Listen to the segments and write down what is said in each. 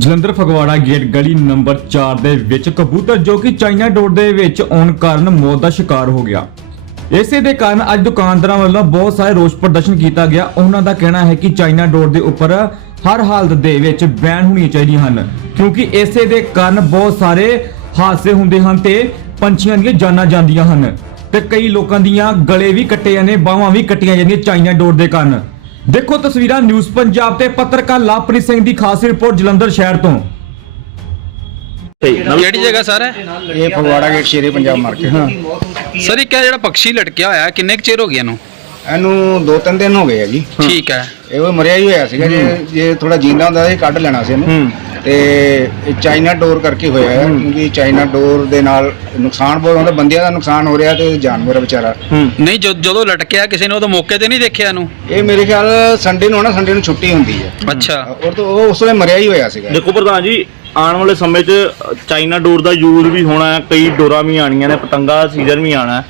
Jalandhar Phagwara gate ਗਲੀ number 4 ਦੇ ਵਿੱਚ ਕਬੂਤਰ ਜੋ ਕਿ ਚਾਈਨਾ ਡੋਰ ਦੇ ਵਿੱਚ ਆਉਣ ਕਾਰਨ ਮੌਤ ਦਾ ਸ਼ਿਕਾਰ ਹੋ ਗਿਆ। ਇਸੇ ਦੇ ਕਾਰਨ ਅੱਜ ਦੁਕਾਨਦਾਰਾਂ ਵੱਲੋਂ ਬਹੁਤ ਸਾਰੇ ਰੋਸ ਪ੍ਰਦਰਸ਼ਨ ਕੀਤਾ ਗਿਆ। ਉਹਨਾਂ ਦਾ ਕਹਿਣਾ ਹੈ ਕਿ ਚਾਈਨਾ ਡੋਰ ਦੇ ਉੱਪਰ ਹਰ ਹਾਲਤ ਦੇ ਵਿੱਚ ਬੈਨ ਹੋਣੀਆਂ ਚਾਹੀਦੀਆਂ ਹਨ, ਕਿਉਂਕਿ ਇਸੇ ਦੇ ਕਾਰਨ ਬਹੁਤ ਸਾਰੇ ਹਾਦਸੇ ਹੁੰਦੇ ਹਨ ਤੇ ਪੰਛੀਆਂ ਦੀਆਂ ਜਾਨਾਂ ਜਾਂਦੀਆਂ ਹਨ ਤੇ ਕਈ ਲੋਕਾਂ ਦੀਆਂ ਗਲੇ ਵੀ ਕੱਟੇ ਜਾਂਦੇ, ਬਾਹਾਂ ਵੀ ਕੱਟੀਆਂ ਜਾਂਦੀਆਂ ਚਾਈਨਾ ਡੋਰ ਦੇ ਕਾਰਨ। ਦੇਖੋ ਤਸਵੀਰਾਂ ਨਿਊਜ਼ ਪੰਜਾਬ ਤੇ ਪੱਤਰਕਾਰ ਲਵਪ੍ਰੀਤ ਸਿੰਘ ਦੀ ਖਾਸ ਰਿਪੋਰਟ ਜਲੰਧਰ ਸ਼ਹਿਰ ਤੋਂ। ਕਿਹੜੀ ਜਗ੍ਹਾ ਸਰ? ਹੈ ਇਹ ਫਗਵਾੜਾ ਗੇਟ ਸ਼ੇਰੇ ਪੰਜਾਬ ਮਾਰਕੀਟ ਹਾਂ। ਸਰ ਇਹ ਕਿਆ ਜਿਹੜਾ ਪੰਛੀ ਲਟਕਿਆ ਹੋਇਆ ਹੈ, ਕਿੰਨੇ ਕੁ ਚਿਰ ਹੋ ਗਿਆ ਇਹਨੂੰ? ਇਹਨੂੰ ਦੋ ਤਿੰਨ ਦਿਨ ਹੋ ਗਏ ਆ ਜੀ। ਠੀਕ ਹੈ। ਇਹ ਉਹ ਮਰਿਆ ਹੀ ਹੋਇਆ ਸੀਗਾ ਜੇ ਜੇ ਥੋੜਾ ਜਿੰਦਾ ਹੁੰਦਾ ਇਹ ਕੱਢ ਲੈਣਾ ਸੀ ਇਹਨੂੰ। ਤੇ ਇਹ ਚਾਈਨਾ ਡੋਰ ਕਰਕੇ ਹੋਇਆ ਹੈ ਕਿਉਂਕਿ ਚਾਈਨਾ ਡੋਰ ਦੇ ਨਾਲ ਨੁਕਸਾਨ ਬਹੁਤ ਹੁੰਦਾ ਬੰਦਿਆਂ ਦਾ ਨੁਕਸਾਨ ਹੋ ਰਿਹਾ ਤੇ ਜਾਨਵਰ ਵਿਚਾਰਾ। ਨਹੀਂ ਜਦ- ਜਦੋਂ ਲਟਕਿਆ ਕਿਸੇ ਨੇ ਉਦੋਂ ਮੌਕੇ ਤੇ ਨਹੀਂ ਦੇਖਿਆ ਇਹਨੂੰ? ਇਹ ਮੇਰੇ ਖਿਆਲ ਸੰਡੇ ਨੂੰ ਨਾ ਸੰਡੇ ਨੂੰ ਛੁੱਟੀ ਹੁੰਦੀ ਹੈ। ਅੱਛਾ। ਔਰ ਤੋਂ ਉਹ ਉਸ ਵੇਲੇ ਮਰਿਆ ਹੀ ਹੋਇਆ ਸੀਗਾ। ਦੇਖੋ ਪ੍ਰਧਾਨ ਜੀ ਆਉਣ ਵਾਲੇ ਸਮੇਂ 'ਚ ਚਾਈਨਾ ਡੋਰ ਦਾ ਯੂਜ਼ ਵੀ ਹੋਣਾ ਹੈ ਕਈ ਡੋਰਾਂ ਵੀ ਆਣੀਆਂ ਨੇ ਪਤੰਗਾ ਸੀਜ਼ਨ ਵੀ ਆਣਾ ਹੈ।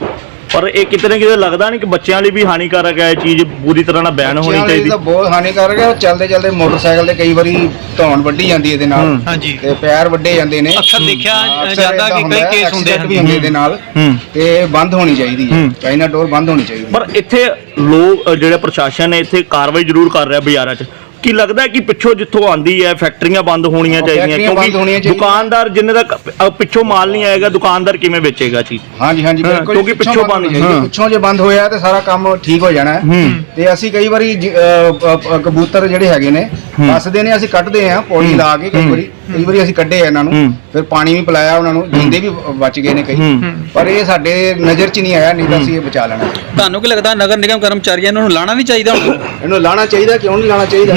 ਪਰ ਇਹ ਕਿਤੇ ਨਾ ਕਿਤੇ ਲੱਗਦਾ ਨਹੀਂ ਕਿ ਬੱਚਿਆਂ ਲਈ ਵੀ ਹਾਨੀਕਾਰਕ ਹੈ ਇਹ ਚੀਜ਼ ਪੂਰੀ ਤਰ੍ਹਾਂ ਨਾਲ ਬੈਨ ਹੋਣੀ ਚਾਹੀਦੀ। ਤਾਂ ਬਹੁਤ ਹਾਨੀਕਾਰਕ ਹੈ ਚਲਦੇ ਚਲਦੇ ਮੋਟਰਸਾਈਕਲ ਤੇ ਕਈ ਵਾਰੀ ਧੌਣ ਵੱਢੀ ਜਾਂਦੀ ਹੈ ਇਹਦੇ ਨਾਲ। ਹਾਂਜੀ। ਤੇ ਪੈਰ ਵੱਡੇ ਜਾਂਦੇ ਨੇ। ਅਕਸਰ ਦੇਖਿਆ ਜਾਂਦਾ ਕਿ ਕਈ ਕੇਸ ਹੁੰਦੇ ਹਨ। ਇਹਦੇ ਨਾਲ। ਹੂੰ। ਤੇ ਬੰਦ ਹੋਣੀ ਚਾਹੀਦੀ ਹੈ। ਚਾਈਨਾ ਡੋਰ ਬੰਦ ਹੋਣੀ ਚਾਹੀਦੀ ਪਰ ਇੱਥੇ ਲੋਕ ਜਿਹੜੇ ਪ੍ਰਸ਼ਾਸਨ ਹੈ ਇੱਥੇ ਕਾਰਵਾਈ ਜ਼ਰੂਰ ਕਰ ਰਿਹਾ ਬਾਜ਼ਾਰਾਂ 'ਚ। ਕੀ ਲੱਗਦਾ ਹੈ ਕਿ ਪਿੱਛੋਂ ਜਿੱਥੋਂ ਆਂਦੀ ਹੈ ਫੈਕਟਰੀਆਂ ਬੰਦ ਹੋਣੀਆਂ ਚਾਹੀਦੀਆਂ ਫੈਕਟਰੀਆਂ ਬੰਦ ਹੋਣੀਆਂ ਕਿਉਂਕਿ ਚਾਹੀਦੀਆਂ। ਦੁਕਾਨਦਾਰ ਜਿੰਨੇ ਤੱਕ ਅ, ਪਿੱਛੋਂ ਮਾਲ ਨਹੀਂ ਆਏਗਾ ਦੁਕਾਨਦਾਰ ਕਿਵੇਂ ਵੇਚੇਗਾ ਚੀਜ਼ ਹਾਂਜੀ ਹਾਂਜੀ ਹਾਂ, ਬਿਲਕੁਲ ਕਿਉਂਕਿ ਪਿੱਛੋਂ ਬੰਦ- ਚਾਹੀਦੀ ਹੈ। ਹਾਂ। ਪਿੱਛੋਂ ਜੇ ਬੰਦ ਹੋਇਆ ਤੇ ਸਾਰਾ ਕੰਮ ਠੀਕ ਹੋ ਜਾਣਾ ਹੈ ਹੂੰ ਤੇ ਅਸੀਂ ਕਈ ਵਾਰੀ ਜ- ਕਬੂਤਰ ਜਿਹੜੇ ਹੈਗੇ ਨੇ ਫਸਦੇ ਨੇ ਅਸੀਂ ਕੱਢਦੇ ਆ ਪੌੜੀ ਲਾ ਕੇ ਕਈ ਵਾਰੀ ਕਈ ਵਾਰੀ ਅਸੀਂ ਕੱਢੇ ਆ ਇਹਨਾਂ ਨੂੰ। ਫਿਰ ਪਾਣੀ ਵੀ ਪਿਲਾਇਆ ਉਹਨਾਂ ਨੂੰ ਜਿੰਦੇ ਵੀ ਬਚ ਗਏ ਨੇ ਕਈ ਹੂੰ। ਪਰ ਇਹ ਸਾਡੇ ਨਜ਼ਰ 'ਚ ਨਹੀਂ ਆਇਆ ਨਹੀਂ ਤਾਂ ਅਸੀਂ ਇਹ ਬਚਾ ਲੈਣਾ। ਤੁਹਾਨੂੰ ਕੀ ਲੱਗਦਾ ਨਗਰ ਨਿਗਮ ਕਰਮਚਾਰੀਆਂ ਨੂੰ ਲਾਣਾ ਨਹੀਂ ਚਾਹੀਦਾ ਹੁਣ ਇਹਨੂੰ ਲਾਣਾ ਚਾਹੀਦਾ ਕਿਉਂ ਨਹੀਂ ਲਾਣਾ ਚਾਹੀਦਾ।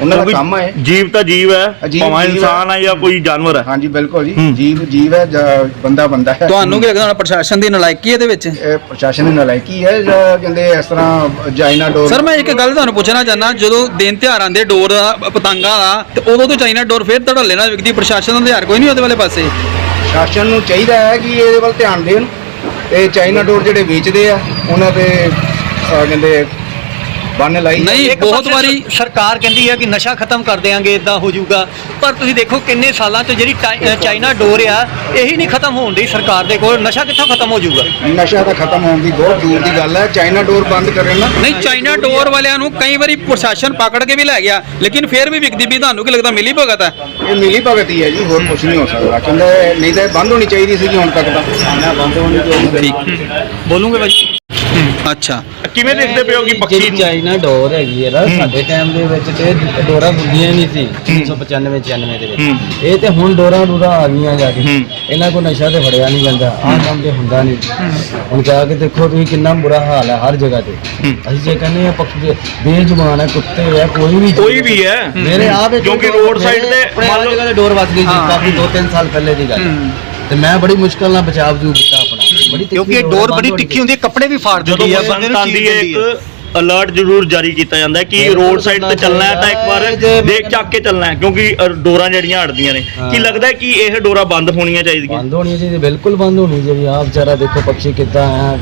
ਉਹਨਾਂ ਦਾ ਕੰਮ ਹੈ। ਜੀਵ ਤਾਂ ਜੀਵ ਹੈ ਅਜੀਬ ਭਾਵੇਂ ਜੀਵ ਹੈ। ਇਨਸਾਨ ਹੈ ਜਾਂ ਕੋਈ ਜਾਨਵਰ ਹੈ। ਹਾਂਜੀ ਬਿਲਕੁਲ ਜੀ। ਹੂੰ। ਜੀਵ ਜੀਵ ਹੈ ਜਾਂ ਬੰਦਾ ਬੰਦਾ ਹੈ। ਤੁਹਾਨੂੰ ਕੀ ਲੱਗਦਾ ਹੁਣ ਪ੍ਰਸ਼ਾਸਨ ਦੀ ਨਲਾਇਕੀ ਇਹਦੇ ਵਿੱਚ? ਇਹ ਪ੍ਰਸ਼ਾਸਨ ਦੀ ਨਲਾਇਕੀ ਹੈ ਜਾਂ ਕਹਿੰਦੇ ਇਸ ਤਰ੍ਹਾਂ ਚਾਈਨਾ ਡੋਰ? ਸਰ ਮੈਂ ਇੱਕ ਗੱਲ ਤੁਹਾਨੂੰ ਪੁੱਛਣਾ ਚਾਹੁੰਦਾ ਜਦੋਂ ਦਿਨ ਤਿਉਹਾਰ ਆਉਂਦੇ ਡੋਰ ਦਾ ਪਤੰਗਾ ਦਾ ਤੇ ਉਦੋਂ ਤੋਂ ਚਾਈਨਾ ਡੋਰ ਫੇਰ ਧੜੱਲੇ ਨਾਲ ਵਿਕਦੀ ਪ੍ਰਸ਼ਾਸਨ ਦਾ ਹਥਿਆਰ ਕੋਈ ਨਹੀਂ ਉਹਦੇ ਵਾਲੇ ਪਾਸੇ? ਸ਼ਾਸਨ ਨੂੰ ਚਾਹੀਦਾ ਹੈ ਕਿ ਇਹਦੇ ਵੱਲ ਧਿਆਨ ਦੇਣ ਤੇ ਚਾਈਨਾ ਡੋਰ ਜਿਹੜੇ ਵੇਚਦੇ ਆ ਉਹਨਾਂ ਤੇ ਅਹ, ਕਹਿੰਦੇ ਬੰਨ ਲਾਈ। ਨਹੀਂ ਇੱਕ ਬਹੁਤ ਪਾਸੇ ਵਾਰੀ ਸ- ਸਰਕਾਰ ਕਹਿੰਦੀ ਹੈ ਕਿ ਨਸ਼ਾ ਖਤਮ ਕਰ ਦੇਾਂਗੇ ਇਦਾਂ ਹੋ ਜਾਊਗਾ। ਪਰ ਤੁਸੀਂ ਦੇਖੋ ਕਿੰਨੇ ਸਾਲਾਂ ਤੋਂ ਜਿਹੜੀ ਟਾਈ- ਅ, ਚਾਈਨਾ ਡੋਰ ਆ ਇਹੀ ਨਹੀਂ ਖਤਮ ਹੋਣ ਦੀ ਸਰਕਾਰ ਦੇ ਕੋਲ। ਨਸ਼ਾ ਕਿੱਥੋਂ ਖਤਮ ਹੋ ਜਾਊਗਾ? ਨਸ਼ਾ ਤਾਂ ਖਤਮ ਹੋਣ ਦੀ ਬਹੁਤ ਦੂਰ ਦੀ ਗੱਲ ਹੈ। ਚਾਈਨਾ ਡੋਰ ਬੰਦ ਕਰਨ ਨਾ। ਨਹੀਂ ਚਾਈਨਾ ਡੋਰ ਵਾਲਿਆਂ ਨੂੰ ਕਈ ਵਾਰੀ ਪ੍ਰਸ਼ਾਸਨ ਪਕੜ ਕੇ ਵੀ ਲੈ ਗਿਆ ਲੇਕਿਨ ਫੇਰ ਵੀ ਵਿਕਦੀ ਵੀ ਤੁਹਾਨੂੰ ਕੀ ਲੱਗਦਾ ਮਿਲੀ ਭਗਤ ਹੈ? ਇਹ ਮਿਲੀ ਭਗਤ ਹੀ ਹੈ ਜੀ ਹੋਰ ਕੁਝ ਨਹੀਂ ਹੋ ਸਕਦਾ। ਕਹਿੰਦੇ ਨਹੀਂ ਤਾਂ ਇਹ ਬੰਦ ਹੋਣੀ ਚਾਹੀਦੀ ਸੀ ਹੁਣ ਤੱਕ ਤਾਂ। ਨਾ ਬੰਦ ਹੋਣੀ ਚਾਹੀਦੀ ਬੋਲੂਗੇ ਭਾਈ। ਅੱਛਾ। ਕਿਵੇਂ ਦੇਖਦੇ ਪਿਓ ਕਿ ਪੱਖੀ ਜਿਹੜੀ ਨੂੰ? ਚਾਈਨਾ ਡੋਰ ਹੈਗੀ ਹੈ ਨਾ ਸਾਡੇ ਟਾਈਮ ਦੇ ਵਿੱਚ ਤੇ ਡੋਰਾਂ ਹੁੰਦੀਆਂ ਨਹੀਂ ਸੀ 395 96 ਦੇ ਹੂੰ। ਵਿੱਚ ਇਹ ਤੇ ਹੁਣ ਡੋਰਾਂ ਡੋਰਾਂ ਆ ਗਈਆਂ ਜਾ ਕੇ। ਹੂੰ। ਇਹਨਾਂ ਕੋ ਨਸ਼ਾ ਤੇ ਫੜਿਆ ਨਹੀਂ ਜਾਂਦਾ ਆਹ ਕੰਮ ਤੇ ਹੁੰਦਾ ਨਹੀਂ। ਹੁਣ ਜਾ ਕੇ ਦੇਖੋ ਤੁਸੀਂ ਕਿੰਨਾ ਬੁਰਾ ਹਾਲ ਹੈ ਹਰ ਜਗ੍ਹਾ ਤੇ। ਹੂੰ। ਅਸੀਂ ਜੇ ਕਹਿੰਦੇ ਆ ਪੱਖੀ ਬੇਜ਼ੁਬਾਨ ਹੈ ਕੁੱਤੇ ਹੈ ਕੋਈ ਵੀ ਕੋਈ ਵੀ ਹੈ। ਮੇਰੇ ਆਪ ਇੱਕ ਕਿਉਂਕਿ road side ਮੇਰੇ ਤੇ ਆਪਣੇ ਮੰਨ ਲਓ- ਜਗ੍ਹਾ ਤੇ ਡੋਰ ਵੱਜ ਗਈ ਸੀ ਕਾਫੀ 2-3 ਸਾਲ ਪਹਿਲੇ ਦੀ ਗੱਲ ਤੇ ਮੈਂ ਬੜੀ ਮੁਸ਼ਕਲ ਨਾਲ ਬਚਾਅ ਜੂ ਕੀਤਾ ਆਪਣਾ। ਕਿਉਂਕਿ ਇਹ ਹੈ, ਡੋਰ ਬੜੀ ਤਿੱਖੀ ਹੁੰਦੀ ਹੈ ਕੱਪੜੇ ਵੀ ਫਾੜ ਜਦੋਂ ਦਿੰਦੀ ਆ ਬੰਦੇ ਬਸੰਤ ਨੂੰ ਚੀਜ਼ ਹੈ ਇੱਕ ਅਲਰਟ ਜ਼ਰੂਰ ਜਾਰੀ ਕੀਤਾ ਜਾਂਦਾ ਹੈ ਕਿ ਰੋਡ ਸਾਈਡ ਤੇ ਚੱਲਣਾ ਹੈ ਤਾਂ ਇੱਕ ਵਾਰ। ਦੇਖ ਚੱਕ ਕੇ ਚੱਲਣਾ ਹੈ ਕਿਉਂਕਿ ਅ, ਡੋਰਾਂ ਜਿਹੜੀਆਂ ਅੜਦੀਆਂ ਨੇ। ਹਾਂ। ਕੀ ਲੱਗਦਾ ਹੈ ਕਿ ਇਹ ਡੋਰਾਂ ਬੰਦ ਹੋਣੀਆਂ ਚਾਹੀਦੀਆਂ? ਬੰਦ ਹੋਣੀ ਚਾਹੀਦੀ ਬਿਲਕੁਲ ਬੰਦ ਹੋਣੀ ਚਾਹੀਦੀ ਆ ਵਿਚਾਰਾ ਦੇਖੋ ਪੰਛੀ ਕਿੱਦਾਂ ਆ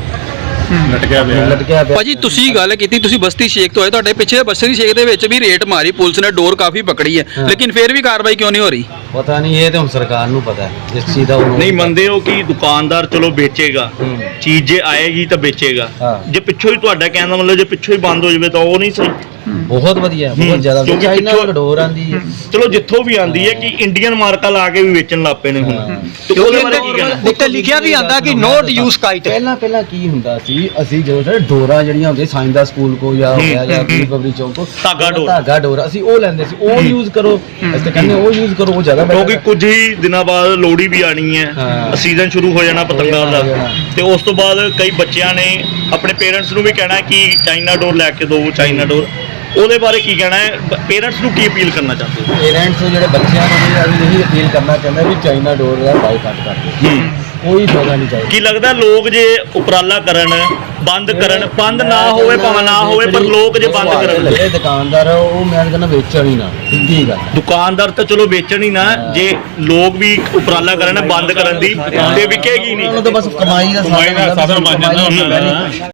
ਲਟਕਿਆ ਲਟਕਿਆ ਪਿਆ। ਭਾਜੀ ਤੁਸੀਂ ਗੱਲ ਕੀਤੀ ਤੁਸੀਂ ਬਸਤੀ ਸ਼ੇਖ ਤੋਂ ਆਏ ਤੁਹਾਡੇ ਪਿੱਛੇ ਬਸਤੀ ਸ਼ੇਖ ਦੇ ਵਿੱਚ ਵੀ ਰੇਟ ਮਾਰੀ ਪੁਲਿਸ ਨੇ ਡੋਰ ਕਾਫੀ ਪਕੜੀ ਹੈ। ਹਾਂ। ਲੇਕਿਨ ਫੇਰ ਵੀ ਕਾਰਵਾਈ ਕਿਉਂ ਨਹੀਂ ਹੋ ਰਹੀ? ਪਤਾ ਨਹੀਂ ਇਹ ਤੇ ਹੁਣ ਸਰਕਾਰ ਨੂੰ ਪਤਾ ਹੈ ਜਿਸ ਚੀਜ਼ ਦਾ ਉਹ ਨਹੀਂ ਮੰਨਦੇ ਹੋ ਕਿ ਦੁਕਾਨਦਾਰ ਚਲੋ ਵੇਚੇਗਾ ਹੂੰ। ਚੀਜ਼ ਜੇ ਆਏਗੀ ਤਾਂ ਵੇਚੇਗਾ ਹਾਂ। ਜੇ ਪਿੱਛੋਂ ਹੀ ਤੁਹਾਡਾ ਕਹਿਣ ਦਾ ਮਤਲਬ ਜੇ ਪਿੱਛੋਂ ਹੀ ਬੰਦ ਹੋ ਜਾਵੇ ਤਾਂ ਉਹ ਨਹੀਂ ਸਹੀ ਬਹੁਤ ਵਧੀਆ ਬਹੁਤ ਜ਼ਿਆਦਾ ਕਿਉਂਕਿ ਚਾਈਨਾ ਪਿੱਛੋਂ- ਡੋਰ ਆਂਦੀ ਹੈ। ਚਲੋ ਜਿੱਥੋਂ ਵੀ ਆਂਦੀ ਹੈ ਕਿ ਇੰਡੀਅਨ ਮਾਰਕਾ ਲਾ ਕੇ ਵੀ ਵੇਚਣ ਲੱਗ ਪਏ ਨੇ ਹੁਣ। ਹਾਂ। ਤੇ ਉਹਦੇ ਬਾਰੇ ਕੀ ਕਹਿਣਾ? ਉੱਤੇ ਲਿਖਿਆ ਵੀ ਆਂਦਾ ਕਿ ਨੋਟ ਯੂਜ਼ ਕਾਈਟ ਪਹਿਲਾਂ ਪਹਿਲਾਂ ਕੀ ਹੁੰਦਾ ਸੀ ਅਸੀਂ ਜਦੋਂ ਸਾਡੇ ਡੋਰਾ ਜਿਹੜੀਆਂ ਹੁੰਦੀਆਂ ਸਾਇੰਸ ਦਾ ਸਕੂਲ ਕੋ ਜਾਂ ਹੋ ਗਿਆ ਜਾਂ ਰਿਪਬਲਿਕ ਚੌਂਕ ਕੋ ਧਾਗਾ ਡੋਰ। ਧਾਗਾ ਡੋਰ ਅਸੀਂ ਉਹ ਲੈਂਦੇ ਸੀ। ਉਹ ਯੂਜ਼ ਕਰੋ। ਅਸੀਂ ਤਾਂ ਕਹਿੰਦੇ ਉਹ ਯੂਜ਼ ਕਰੋ ਉਹ ਜ਼ਿਆਦਾ ਕਿਉਂਕਿ। ਕੁਝ ਹੀ ਦਿਨਾਂ ਬਾਅਦ ਲੋਹੜੀ ਵੀ ਆਣੀ ਹੈ ਹਾਂ। ਸੀਜ਼ਨ ਸ਼ੁਰੂ ਹੋ ਜਾਣਾ ਪਤੰਗਾਂ ਹੋ ਦਾ ਜਾਣਾ। ਤੇ ਉਸ ਤੋਂ ਬਾਅਦ ਕਈ ਬੱਚਿਆਂ ਨੇ ਆਪਣੇ ਪੇਰੈਂਟਸ ਨੂੰ ਵੀ ਕਹਿਣਾ ਕਿ ਚਾਈਨਾ ਡੋਰ ਲੈ ਕੇ ਦਿਓ ਚਾਈਨਾ ਡੋਰ। ਉਹਦੇ ਬਾਰੇ ਕੀ ਕਹਿਣਾ ਹੈ? ਪੇਰੈਂਟਸ ਨੂੰ ਕੀ ਅਪੀਲ ਕਰਨਾ ਚਾਹੁੰਦੇ ਹੋ? ਪੇਰੈਂਟਸ ਜਿਹੜੇ ਬੱਚਿਆਂ ਨੂੰ ਵੀ ਅਸੀਂ ਇਹੀ ਅਪੀਲ ਕਰਨਾ ਚਾਹੁੰਦੇ ਵੀ ਚਾਈਨਾ ਡੋਰ ਦਾ ਬਾਈਕਾਟ ਕਰ ਦਿਓ। ਕੋਈ ਫਾਇਦਾ ਨਹੀਂ ਚਾਹੀਦਾ। ਕੀ ਲੱਗਦਾ ਲੋਕ ਜੇ ਉਪਰਾਲਾ ਕਰਨ ਬੰਦ ਕਰਨ ਬੰਦ ਨਾ ਹੋਵੇ ਭਾਵੇਂ ਨਾ ਹੋਵੇ ਪਰ ਲੋਕ ਜੇ ਬੰਦ ਕਰਨ। ਜਿਹੜੇ ਦੁਕਾਨਦਾਰ ਆ, ਉਹ ਮੈਂ ਕਹਿੰਦਾ ਵੇਚਣ ਹੀ ਨਾ ਸਿੱਧੀ ਗੱਲ ਦੁਕਾਨਦਾਰ ਤਾਂ ਚਲੋ ਵੇਚਣ ਹੀ ਨਾ ਜੇ ਲੋਕ ਵੀ ਉਪਰਾਲਾ ਕਰਨ ਬੰਦ ਕਰਨ ਦੀ ਤੇ ਵਿਕੇਗੀ ਨਹੀਂ। ਉਹਨਾਂ ਨੂੰ ਤਾਂ ਬਸ ਕਮਾਈ ਦਾ ਸਾਧਨ ਹੁੰਦਾ, ਸਾਧਨ ਬਣ ਜਾਂਦਾ ਉਹਨਾਂ ਦਾ।